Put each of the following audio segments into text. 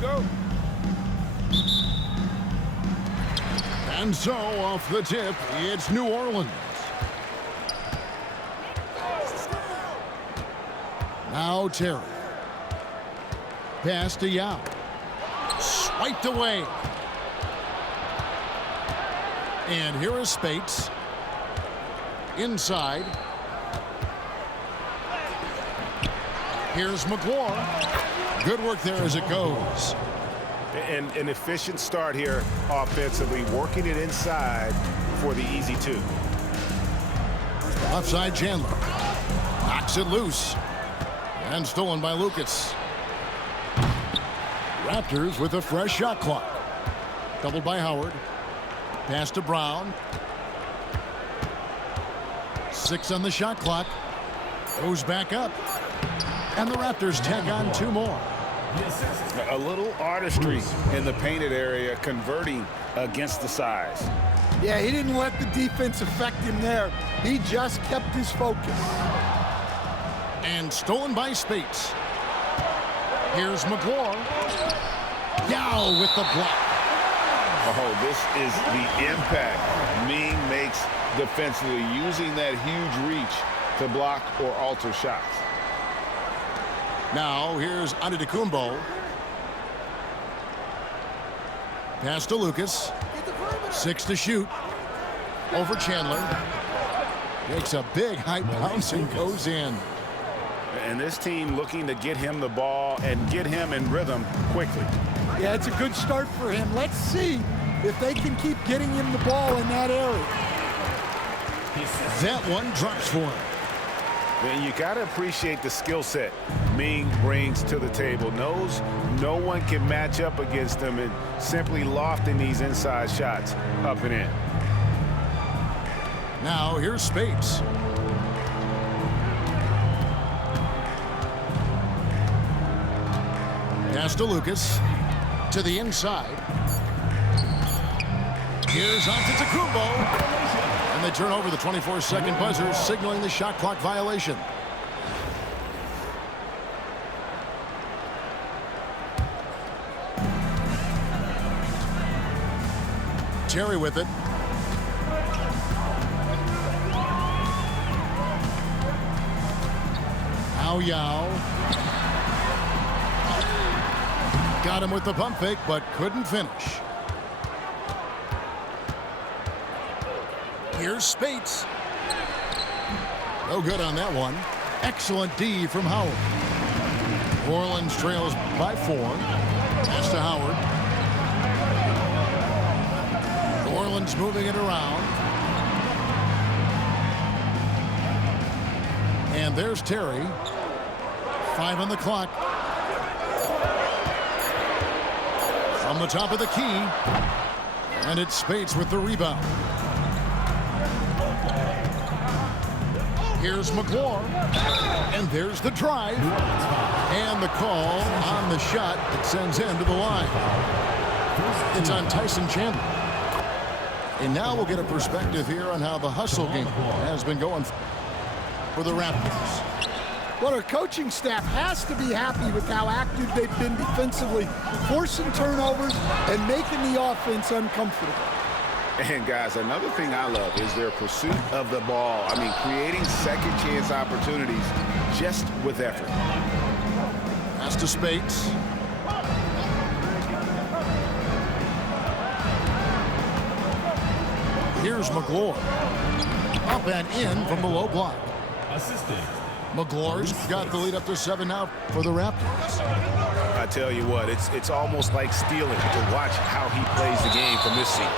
go. And so, off the tip, it's New Orleans. Now Terry. Pass to Yao. Swiped away. And here is Spates. Inside. Here's McGloire. Good work there as it goes. And an efficient start here offensively, working it inside for the easy two. Left side Chandler. Knocks it loose. And stolen by Lucas. Raptors with a fresh shot clock. Doubled by Howard. Pass to Brown. 6 on the shot clock. Goes back up. And the Raptors tag on 2 more. A little artistry in the painted area, converting against the size. Yeah, he didn't let the defense affect him there. He just kept his focus. And stolen by Spates. Here's McGloire. Yao with the block. Oh, this is the impact Ming makes defensively, using that huge reach to block or alter shots. Now, here's Antetokounmpo. Pass to Lucas. 6 to shoot. Over Chandler. Takes a big high bounce and goes in. And this team looking to get him the ball and get him in rhythm quickly. Yeah, it's a good start for him. Let's see if they can keep getting him the ball in that area. That one drops for him. And you got to appreciate the skill set Ming brings to the table. Knows no one can match up against him, and simply lofting these inside shots up and in. Now here's Spates. Pass to Lucas. To the inside. Here's Antetokounmpo. And they turn over the 24-second buzzer, signaling the shot clock violation. Terry with it. Now Yao. Got him with the pump fake, but couldn't finish. Here's Spates. No good on that one. Excellent D from Howard. New Orleans trails by 4. Pass to Howard. New Orleans moving it around. And there's Terry. 5 on the clock. From the top of the key. And it's Spates with the rebound. Here's McGloire. And there's the drive. And the call on the shot that sends him to the line. It's on Tyson Chandler. And now we'll get a perspective here on how the hustle game has been going for the Raptors. Well, our coaching staff has to be happy with how active they've been defensively, forcing turnovers and making the offense uncomfortable. And guys, another thing I love is their pursuit of the ball. I mean, creating second chance opportunities just with effort. Pass to Spates. Here's McGloire. Up and in from the low block. Assistant. McGloire's got the lead up to 7 now for the Raptors. I tell you what, it's almost like stealing to watch how he plays the game from this seat.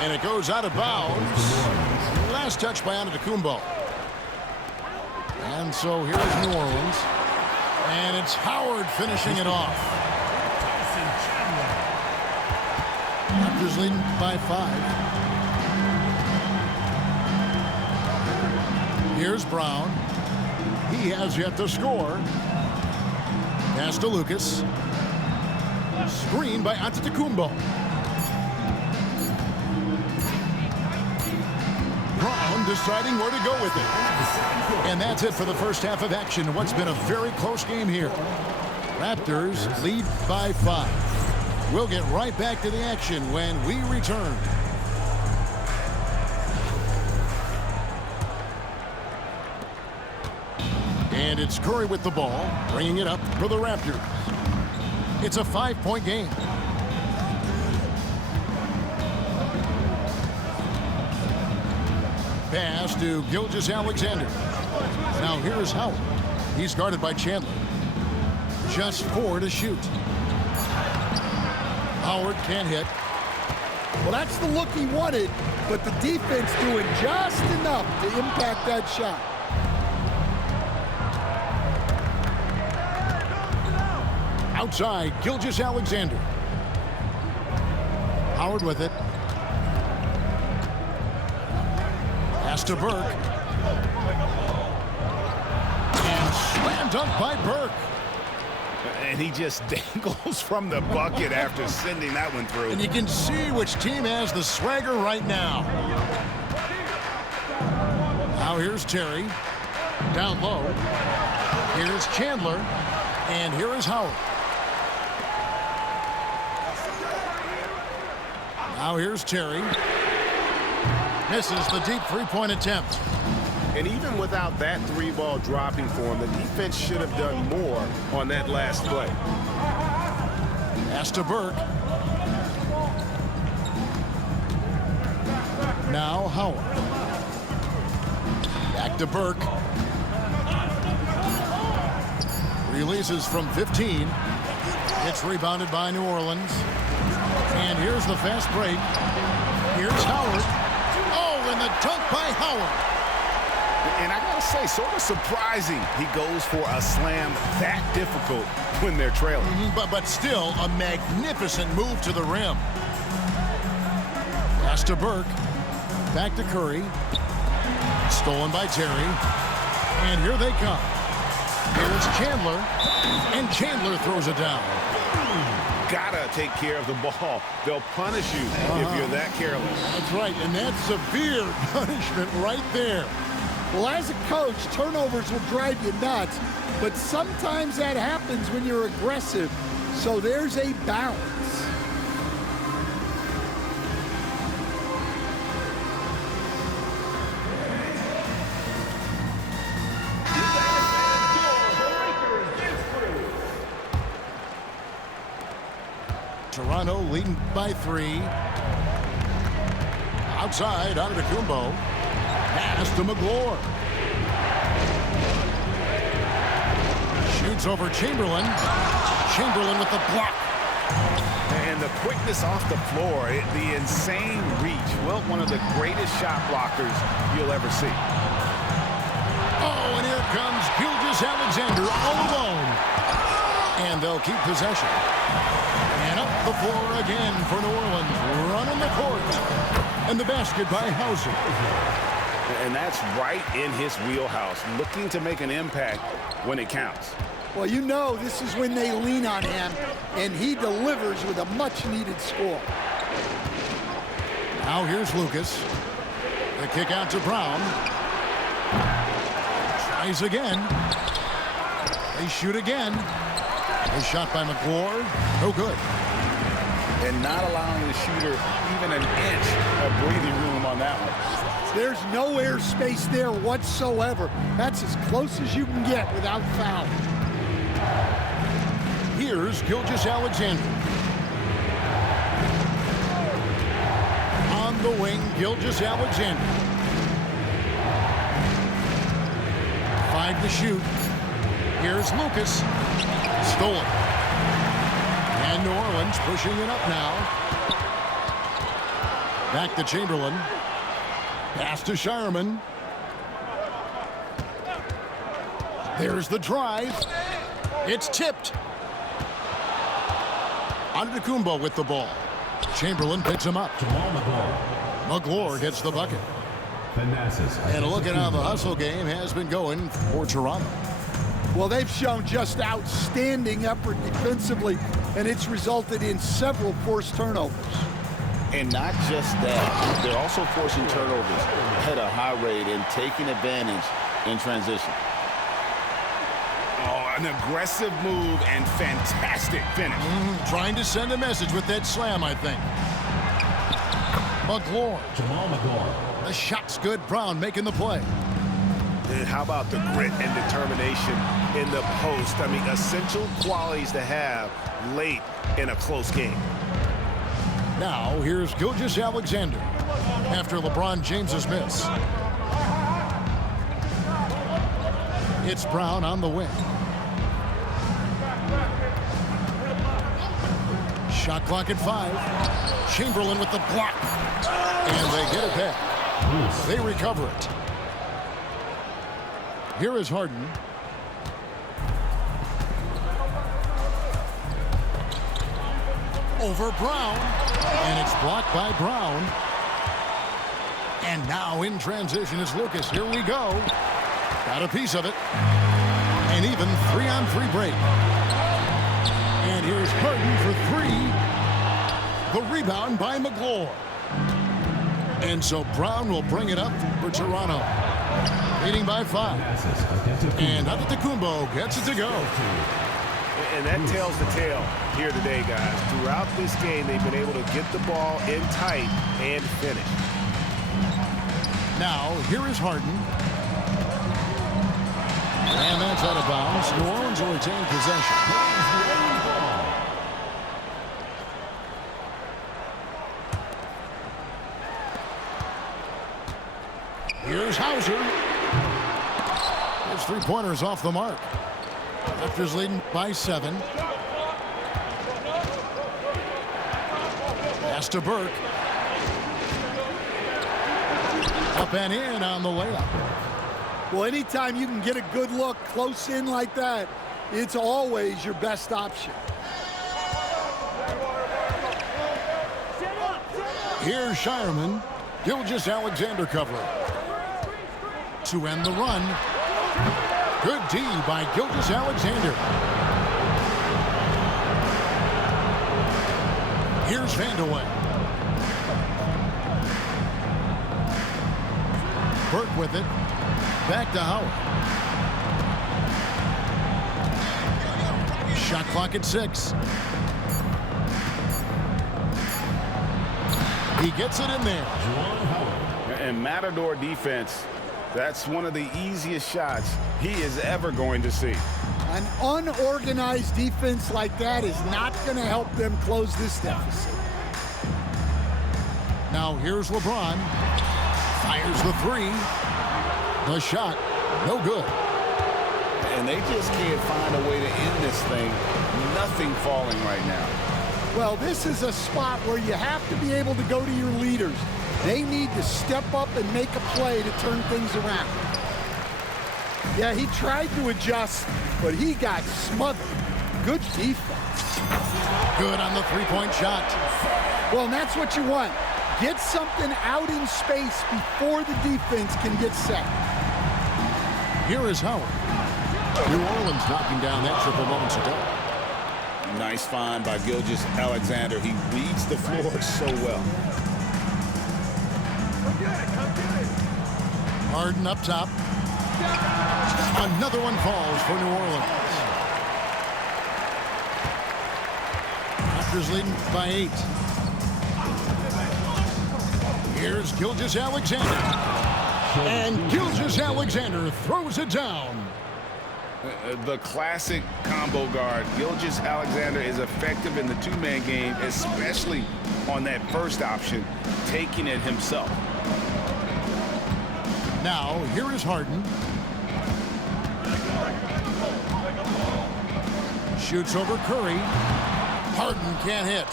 And it goes out of bounds. Last touch by Antetokounmpo. And so here's New Orleans. And it's Howard finishing it off. Raptors leading by 5. Here's Brown. He has yet to score. Pass to Lucas. Screen by Antetokounmpo. Brown deciding where to go with it. And that's it for the first half of action. What's been a very close game here. Raptors lead by 5. We'll get right back to the action when we return. And it's Curry with the ball, bringing it up for the Raptors. It's a 5-point game. Pass to Gilgeous-Alexander. Now here's Howard. He's guarded by Chandler. Just 4 to shoot. Howard can't hit. Well, that's the look he wanted, but the defense doing just enough to impact that shot. Outside, Gilgeous-Alexander. Howard with it. Pass to Burke. And slam dunk by Burke. And he just dangles from the bucket after sending that one through. And you can see which team has the swagger right now. Now here's Terry. Down low. Here's Chandler. And here is Howard. Now here's Terry. Misses the deep three-point attempt. And even without that 3-ball dropping for him, the defense should have done more on that last play. Pass to Burke. Now Howard. Back to Burke. Releases from 15. It's rebounded by New Orleans. And here's the fast break. Here's Howard. Oh, and the dunk by Howard. And I gotta say, sort of surprising he goes for a slam that difficult when they're trailing. But still a magnificent move to the rim. Pass to Burke. Back to Curry. Stolen by Terry. And here they come. Here's Chandler. And Chandler throws it down. Gotta take care of the ball. They'll punish you if you're that careless. That's right, and that's severe punishment right there. Well, as a coach, turnovers will drive you nuts, but sometimes that happens when you're aggressive. So there's a balance. Toronto leading by 3. Outside, Antetokounmpo. Pass to McGlure. Shoots over Chamberlain. Chamberlain with the block. And the quickness off the floor, the insane reach. Well, one of the greatest shot blockers you'll ever see. Oh, and here comes Gilgeous-Alexander all alone. And they'll keep possession. And up the floor again for New Orleans. Running the court. And the basket by Hauser. And that's right in his wheelhouse, looking to make an impact when it counts. Well, you know this is when they lean on him, and he delivers with a much-needed score. Now here's Lucas. The kick out to Brown. Tries again. They shoot again. A shot by McGlure. No good. And not allowing the shooter even an inch of breathing room on that one. There's no air space there whatsoever. That's as close as you can get without foul. Here's Gilgeous-Alexander. On the wing, Gilgeous-Alexander. 5 to shoot. Here's Lucas. Stolen. And New Orleans pushing it up now. Back to Chamberlain. Pass to Shireman. There's the drive. It's tipped. Antetokounmpo with the ball. Chamberlain picks him up. McGlure gets the bucket. And look at how the hustle game has been going for Toronto. Well, they've shown just outstanding effort defensively, and it's resulted in several forced turnovers. And not just that, they're also forcing turnovers at a high rate and taking advantage in transition. Oh, An aggressive move and fantastic finish. Trying to send a message with that slam, I think. McGlory. Jamal McGlory. The shot's good. Brown making the play. And how about the grit and determination in the post? I mean, essential qualities to have late in a close game. Now, here's Gilgeous-Alexander after LeBron James's miss. It's Brown on the wing. Shot clock at 5. Chamberlain with the block. And they get it back. They recover it. Here is Harden. Over Brown. And it's blocked by Brown. And now in transition is Lucas. Here we go. Got a piece of it. And even 3-on-3 break. And here's Harden for 3. The rebound by McGlory. And so Brown will bring it up for Toronto. Leading by 5. And Antetokounmpo gets it to go. And that tells the tale here today, guys. Throughout this game, they've been able to get the ball in tight and finish. Now, here is Harden. And that's out of bounds. New Orleans will retain possession. Here's Hauser. His three-pointers off the mark. Raptors leading by 7. Pass to Burke. Up and in on the layup. Well, anytime you can get a good look close in like that, it's always your best option. Here's Shireman. Gilgeous-Alexander covering. To end the run. Good D by Gilgeous-Alexander. Here's Vandeweghe. Burke with it. Back to Howard. Shot clock at 6. He gets it in there. And Matador defense, that's one of the easiest shots he is ever going to see. An unorganized defense like that is not going to help them close this deficit. Now here's LeBron. Fires the 3. The shot, no good. And they just can't find a way to end this thing. Nothing falling right now. Well, this is a spot where you have to be able to go to your leaders. They need to step up and make a play to turn things around. Yeah, he tried to adjust, but he got smothered. Good defense. Good on the three-point shot. Well, and that's what you want. Get something out in space before the defense can get set. Here is Howard. New Orleans knocking down that triple moments ago. Nice find by Gilgeous-Alexander. He reads the floor so well. Harden up top. Another one falls for New Orleans. Raptors leading by 8. Here's Gilgeous-Alexander. And Gilgeous-Alexander throws it down. The classic combo guard. Gilgeous-Alexander is effective in the two-man game, especially on that first option, taking it himself. Now, here is Harden. Shoots over Curry. Harden can't hit.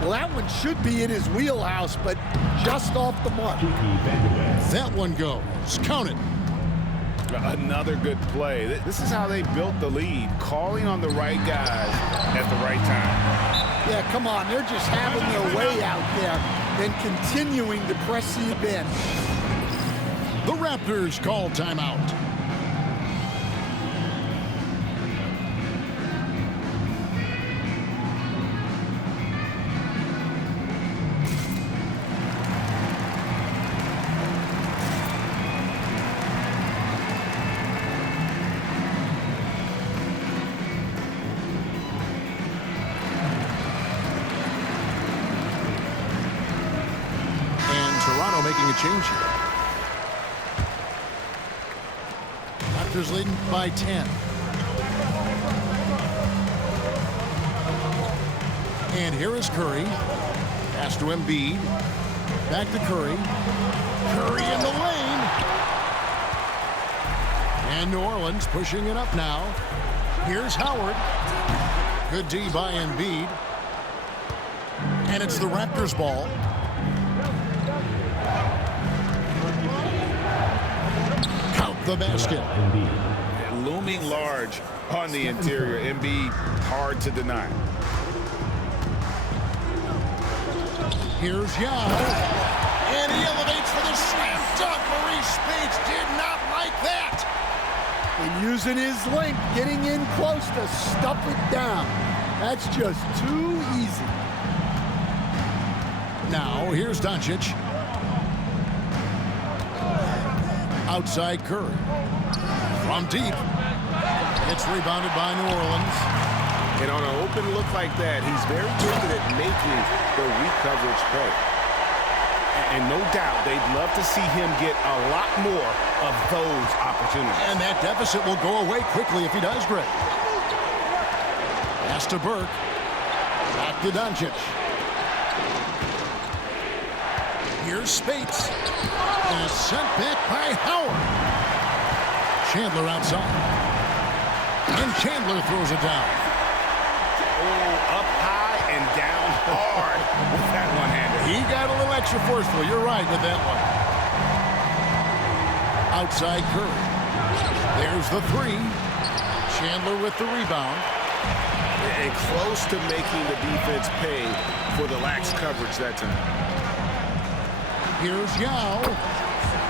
Well, that one should be in his wheelhouse, but just off the mark. That one goes. Count it. Another good play. This is how they built the lead, calling on the right guys at the right time. Yeah, come on. They're just having their way out there and continuing to press the advantage. The Raptors call timeout. making a change here. Raptors leading by 10. And here is Curry. Pass to Embiid. Back to Curry. Curry in the lane. And New Orleans pushing it up now. Here's Howard. Good D by Embiid. And it's the Raptors ball. Count the basket. Looming large on the interior. Embiid, hard to deny. Here's Yao. And he elevates for the slam dunk. Maurice Speights did not like that. And using his length, getting in close to stuff it down. That's just too easy. Now, here's Doncic. Outside Curry. From deep. It's rebounded by New Orleans. And on an open look like that, he's very good at making the weak coverage pay. And no doubt, they'd love to see him get a lot more of those opportunities. And that deficit will go away quickly if he does, Greg. Pass to Burke. Back to Doncic. Here's Speights. And it's sent back by Howard. Chandler outside. And Chandler throws it down. Oh, up high and down hard with that one-hander. He got a little extra forceful. You're right with that one. Outside Curry. There's the three. Chandler with the rebound. And close to making the defense pay for the lax coverage that time. Here's Yao.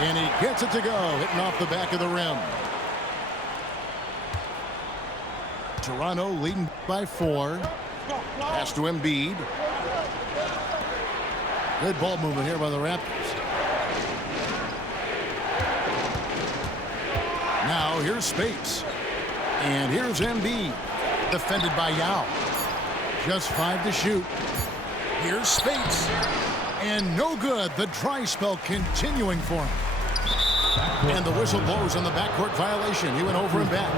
And he gets it to go, hitting off the back of the rim. Toronto leading by 4. Pass to Embiid. Good ball movement here by the Raptors. Now here's Speights. And here's Embiid. Defended by Yao. Just 5 to shoot. Here's Speights. And no good. The dry spell continuing for him. And the whistle blows on the backcourt violation. He went over and back.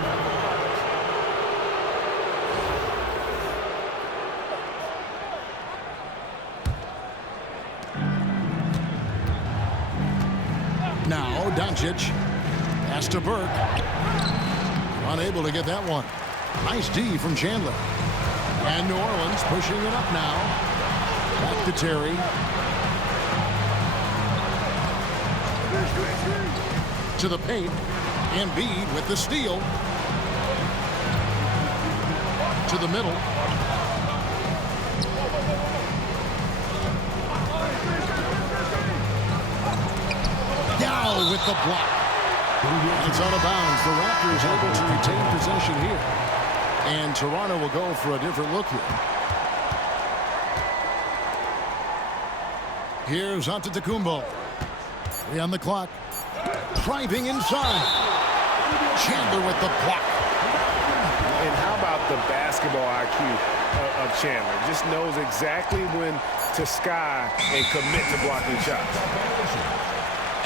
Now Doncic. Pass to Burke. Unable to get that one. Nice D from Chandler. And New Orleans pushing it up now. Back to Terry. To the paint. Embiid with the steal. To the middle. Yao with the block. It's out of bounds. The Raptors able to retain possession here. And Toronto will go for a different look here. Here's Antetokounmpo. 3 on the clock. Driving inside. Chandler with the block. And how about the basketball IQ of Chandler? Just knows exactly when to sky and commit to blocking shots.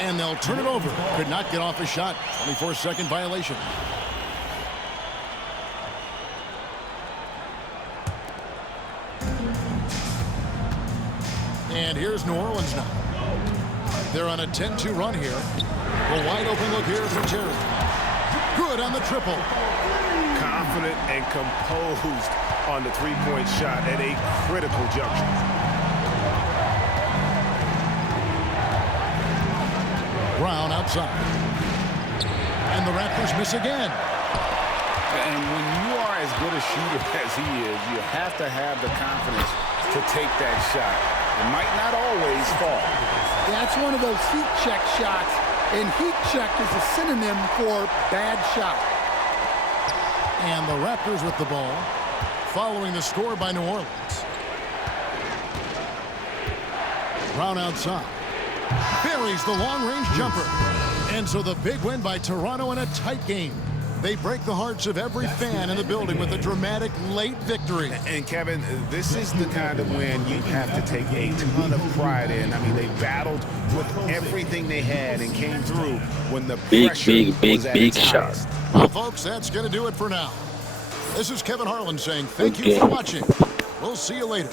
And they'll turn it over. Could not get off a shot. 24-second violation. And here's New Orleans now. They're on a 10-2 run here. A wide open look here for Terry. Good on the triple. Confident and composed on the three-point shot at a critical juncture. Brown outside. And the Raptors miss again. And when you are as good a shooter as he is, you have to have the confidence to take that shot. It might not always fall. That's one of those heat check shots, and heat check is a synonym for bad shot. And the Raptors with the ball, following the score by New Orleans. Brown outside. Buries the long-range jumper. And so the big win by Toronto in a tight game. They break the hearts of every fan in the building with a dramatic late victory. And Kevin, this is the kind of win you have to take a ton of pride in. I mean, they battled with everything they had and came through when the pressure was at its highest. Well, folks, that's going to do it for now. This is Kevin Harlan saying thank you for watching. We'll see you later.